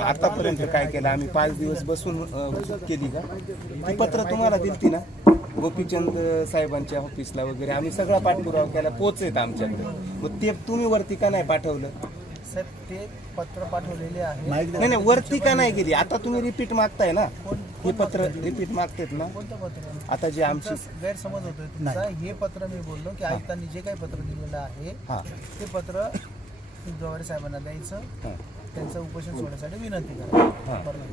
आतापर्यंत काय केलं? आम्ही पाच दिवस बसून अ, केली का? ती पत्र तुम्हाला दिलती ना? गोपीचंद साहेबांच्या ऑफिसला वगैरे. आम्ही सगळा पाठपुरावा केला. पोचेत आमच्याकडे. मग ते तुम्ही वरती का नाही पाठवलं? साहेब ते पत्र पाठवलेले आहे. नाही नाही. वरती का नाही गेली? आता तुम्ही रिपीट मागताय ना? हे पत्र रिपीट मागतायत ना? कोणतं पत्र? आता जे आमची तुमचा गैरसमज होतोय तुमचा. हे पत्र मी बोललो की आयुक्तांनी जे काही पत्र दिलेलं आहे हा. ते पत्र गवारी साहेबांना द्यायचं. हा. त्यांचं उपोषण सोडण्यासाठी विनंती हा. करा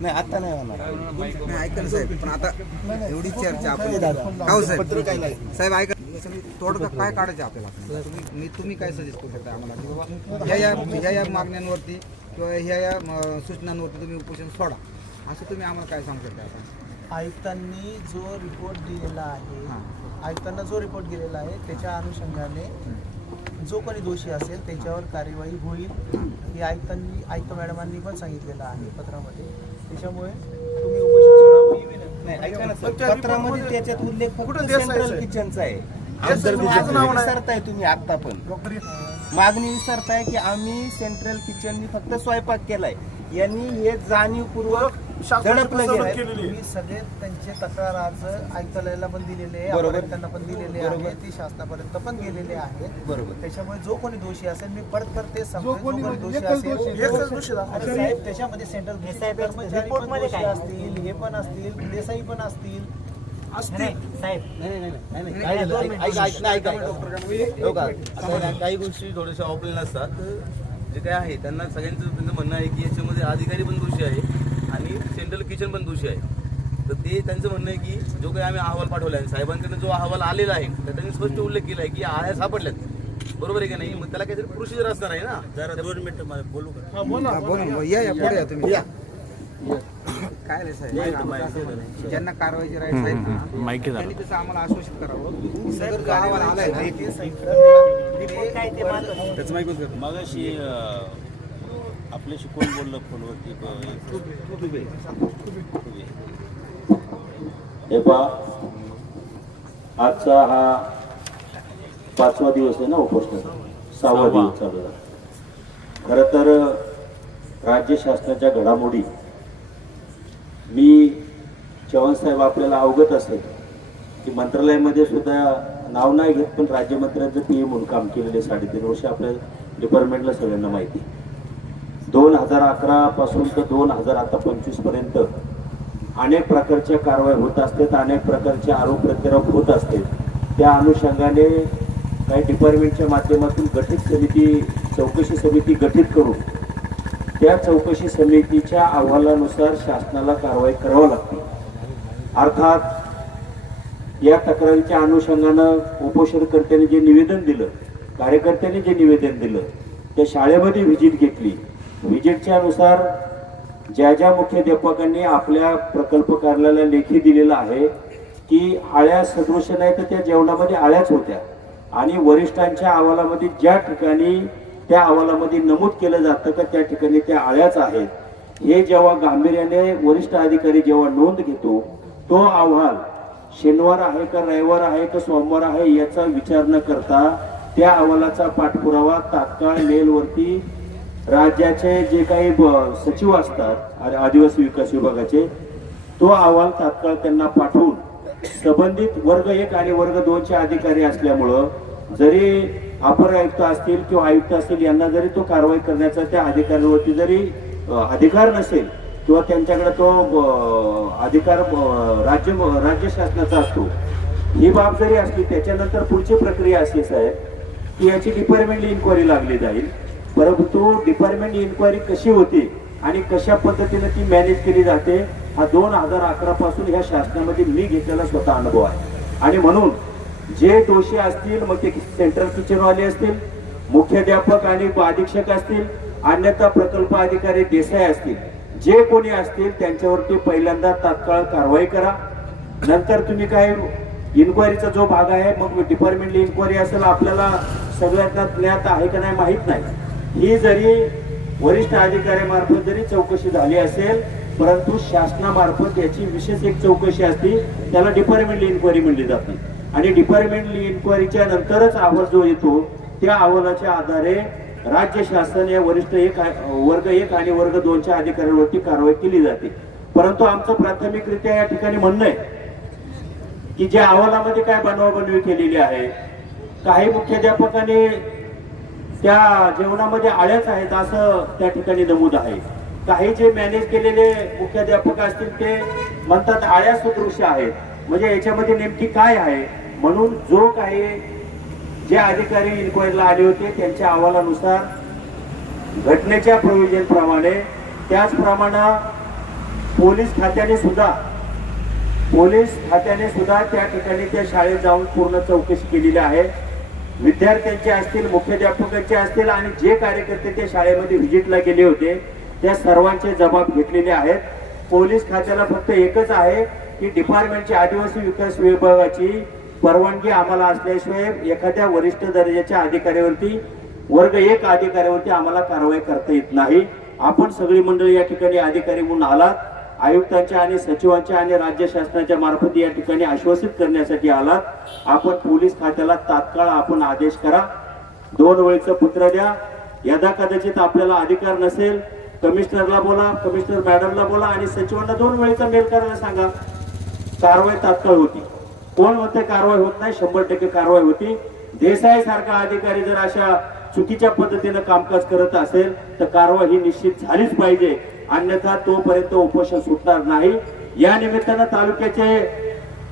नाही आता नाही होणार. नाही ऐका ना साहेब पण आता एवढी चर्चा आपण साहेब? साहेब ऐका. थोडं काय काढायचं आपल्याला? तुम्ही मी तुम्ही काय सजेस्ट करू शकता आम्हाला? की बाबा ह्या या ह्या या मागण्यांवरती किंवा ह्या या म, सूचनांवरती तुम्ही उपोषण सोडा. असं तुम्ही आम्हाला काय सांगू शकता आता? आयुक्तांनी जो रिपोर्ट दिलेला आहे हां. आयुक्तांना जो रिपोर्ट दिलेला आहे त्याच्या अनुषंगाने जो कोणी दोषी असेल त्याच्यावर कार्यवाही होईल. हे आयुक्तांनी आयुक्त मॅडमांनी पण सांगितलेलं आहे पत्रामध्ये. त्याच्यामुळे तुम्ही पत्रामध्ये त्याच्यात उल्लेख कुठं सेंट्रल? किचनचा आहे. विसरताय तुम्ही आता पण. मागणी विसरताय की आम्ही सेंट्रल किचननी फक्त स्वयंपाक केलाय. यांनी हे जाणीवपूर्वक तुम्ही सगळे त्यांचे तक्रार अर्ज आयुक्तालयाला पण दिलेले आहे. बरोबर. पण दिलेले बरोबर. आहे. ते शासनापर्यंत पण गेलेले आहेत. बरोबर. त्याच्यामुळे जो कोणी दोषी असेल मी परत परत तेच सांगतो जो कोणी दोषी असेल अरे साहेब त्याच्यामध्ये सेंट्रल कर्मचारी पण दोषी असतील हे पण असतील देसाई पण असतील. हो का? आता काही गोष्टी थोड्याशा ऑफलाईन असतात. जे काय आहे त्यांना सगळ्यांचं त्यांचं म्हणणं आहे की याच्यामध्ये अधिकारी पण दोषी आहे. आणि सेंट्रल किचन पण दोषी आहे. तर ते त्यांचं म्हणणं आहे की जो काही आम्ही अहवाल पाठवला आहे साहेबांकडे जो अहवाल आलेला आहे तर त्यांनी स्पष्ट उल्लेख केला आहे की आळ्या सापडल्यात. बरोबर आहे का नाही? मग त्याला काहीतरी प्रोसिजर असणार आहे ना? जरा दोन मिनिटं बोलू का? हा, बोला. ना. या या पुढे या तुम्ही. काय रे साहेब? ज्यांना कारवाईची राईट आहेत ना त्यांनी तसं आम्हाला आश्वासित करावं. जो अहवाल आलाय ना. ते सांगितलं आपल्याशी कोण बोललं फोनवरती? हे पहा. आजचा हा पाचवा दिवस आहे ना उपोषणाचा सहावा दिवस चालू. खरं तर राज्य शासनाच्या घडामोडी मी चव्हाण साहेब आपल्याला अवगत असेल की मंत्रालयामध्ये सुद्धा नाव नाही घेत पण राज्यमंत्र्यांचं पी म्हणून काम केलेले साडेतीन वर्ष आपल्या डिपार्टमेंटला सगळ्यांना माहिती दोन हजार अकरा पासून तर दोन हजार आता पंचवीसपर्यंत अनेक प्रकारच्या कारवाई होत असतात अनेक प्रकारचे आरोप प्रत्यारोप होत असतात. त्या अनुषंगाने काही डिपार्टमेंटच्या माध्यमातून गठीत समिती चौकशी समिती गठीत करून त्या चौकशी समितीच्या अहवालानुसार शासनाला कारवाई करावी लागते. अर्थात या तक्रारीच्या अनुषंगानं उपोषणकर्त्यांनी जे निवेदन दिलं कार्यकर्त्यांनी जे निवेदन दिलं त्या शाळेमध्ये व्हिजिट घेतली व्हिजिटच्या ज्या ज्या मुख्याध्यापकांनी आपल्या प्रकल्प कार्यालयाला लेखी दिलेला आहे की आळ्या सदृश नाही तर त्या जेवणामध्ये आळ्याच होत्या. आणि वरिष्ठांच्या अहवालामध्ये ज्या ठिकाणी त्या अहवालामध्ये नमूद केलं जातं का त्या ठिकाणी त्या आळ्याच आहेत. हे जेव्हा गांभीर्याने वरिष्ठ अधिकारी जेव्हा नोंद घेतो तो अहवाल शनिवार आहे का रविवार आहे का सोमवार आहे याचा विचार न करता त्या अहवालाचा पाठपुरावा तात्काळ मेलवरती राज्याचे जे काही सचिव असतात आदिवासी विकास विभागाचे तो अहवाल तात्काळ त्यांना पाठवून संबंधित वर्ग एक आणि वर्ग दोनचे अधिकारी असल्यामुळं जरी अपर आयुक्त असतील किंवा आयुक्त असतील यांना जरी तो कारवाई करण्याचा त्या अधिकाऱ्यांवरती जरी अधिकार नसेल किंवा त्यांच्याकडे तो अधिकार राज्य राज्य शासनाचा असतो ही बाब जरी असली त्याच्यानंतर पुढची प्रक्रिया अशी साहेब की याची डिपार्टमेंटली इन्क्वायरी लागली जाईल. परंतु डिपार्टमेंट इन्क्वायरी कशी होती आणि कशा पद्धतीने ती मॅनेज केली जाते हा दोन हजार अकरा पासून ह्या शासनामध्ये मी घेतलेला स्वतः अनुभव आहे. आणि म्हणून जे दोषी असतील मग ते सेंट्रल किचनवाले असतील मुख्याध्यापक आणि अधीक्षक असतील अन्यथा प्रकल्प अधिकारी देसाई असतील जे कोणी असतील त्यांच्यावरती पहिल्यांदा तात्काळ कारवाई करा. नंतर तुम्ही काय इन्क्वायरीचा जो भाग आहे मग डिपार्टमेंटली इन्क्वायरी असेल आपल्याला सगळ्यांना ज्ञात आहे का नाही माहीत नाही. ही जरी वरिष्ठ अधिकाऱ्यामार्फत जरी चौकशी झाली असेल परंतु शासनामार्फत याची विशेष एक चौकशी असते त्याला डिपार्टमेंटली इन्क्वायरी म्हणली जाते. आणि डिपार्टमेंटली इन्क्वायरीच्या नंतरच अहवाल जो येतो त्या अहवालाच्या आधारे राज्य शासन या वरिष्ठ एक वर्ग एक आणि वर्ग दोनच्या अधिकाऱ्यांवरती कारवाई केली जाते. परंतु आमचं प्राथमिकरित्या या ठिकाणी म्हणणं आहे की ज्या अहवालामध्ये काय बनवाबनवी केलेली आहे काही मुख्याध्यापकाने त्या जेवणामध्ये आळ्याच आहेत असं त्या ठिकाणी नमूद आहे. काही जे मॅनेज केलेले मुख्याध्यापक असतील ते म्हणतात आळ्या सुदृश्य आहेत. म्हणजे याच्यामध्ये नेमकी काय आहे? म्हणून जो काही जे अधिकारी इन्क्वायरीला आले होते त्यांच्या अहवालानुसार घटनेच्या प्रोव्हिजन त्याचप्रमाणे पोलीस खात्याने सुद्धा पोलीस खात्याने सुद्धा त्या ठिकाणी त्या शाळेत जाऊन पूर्ण चौकशी केलेली आहे. विद्यार्थ्यांचे असतील मुख्याध्यापकांचे असतील आणि जे कार्यकर्ते त्या शाळेमध्ये व्हिजिटला गेले होते त्या सर्वांचे जबाब घेतलेले आहेत. पोलीस खात्याला फक्त एकच आहे की डिपार्टमेंटची आदिवासी विकास विभागाची परवानगी आम्हाला असल्याशिवाय एखाद्या वरिष्ठ दर्जाच्या अधिकाऱ्यावरती वर्ग एक अधिकाऱ्यावरती आम्हाला कारवाई करता येत नाही. आपण सगळी मंडळी या ठिकाणी अधिकारी म्हणून आलात. आयुक्तांच्या आणि सचिवांच्या आणि राज्य शासनाच्या मार्फत या ठिकाणी आश्वासित करण्यासाठी आलात. आपण पोलीस खात्याला तात्काळ आपण आदेश करा. दोन वेळचं पत्र द्या. यदा कदाचित आपल्याला अधिकार नसेल कमिशनरला बोला कमिशनर मॅडमला बोला आणि सचिवांना दोन वेळेचा मेल करायला सांगा. कारवाई तात्काळ होती. कोण होते कारवाई होत नाही शंभर टक्के कारवाई होती. देसाई सारखा अधिकारी जर अशा चुकीच्या पद्धतीनं कामकाज करत असेल तर कारवाई ही निश्चित झालीच पाहिजे. अन्यथा तोपर्यंत उपोषण सुटणार नाही. या निमित्तानं तालुक्याचे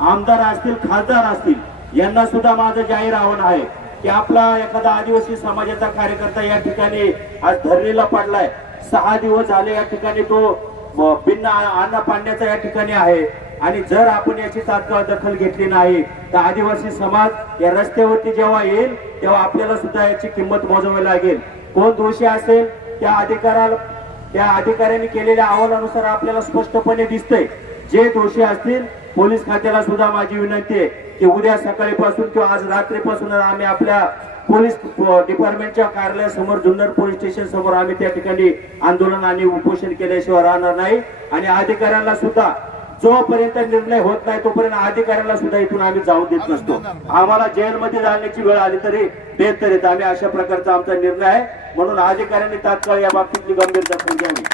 आमदार असतील खासदार असतील यांना सुद्धा माझं जाहीर आव्हान आहे की आपला एखादा आदिवासी समाजाचा कार्यकर्ता या ठिकाणी आज धरणीला पडलाय. सहा दिवस झाले या ठिकाणी तो भिन्न अन्न पाण्याचा या ठिकाणी आहे. आणि जर आपण याची तात्काळ दखल घेतली नाही तर आदिवासी समाज या रस्त्यावरती जेव्हा येईल तेव्हा आपल्याला सुद्धा याची किंमत मोजावी लागेल. कोण दोषी असेल त्या अधिकाराला त्या अधिकाऱ्यांनी केलेल्या अहवालानुसार आपल्याला स्पष्टपणे दिसतंय. जे दोषी असतील पोलीस खात्याला सुद्धा माझी विनंती आहे की उद्या सकाळीपासून किंवा आज रात्रीपासून आम्ही आपल्या पोलीस डिपार्टमेंटच्या कार्यालयासमोर जुन्नर पोलीस स्टेशन समोर आम्ही त्या ठिकाणी आंदोलन आणि उपोषण केल्याशिवाय राहणार नाही. आणि अधिकाऱ्यांना सुद्धा जोपर्यंत निर्णय होत नाही तोपर्यंत अधिकाऱ्यांना सुद्धा इथून आम्ही जाऊ देत नसतो. आम्हाला जेलमध्ये जाण्याची वेळ आली तरी बेहतर येत आम्ही अशा प्रकारचा आमचा निर्णय आहे. म्हणून अधिकाऱ्यांनी तात्काळ या बाबतीतली गंभीर दखल घ्यावी.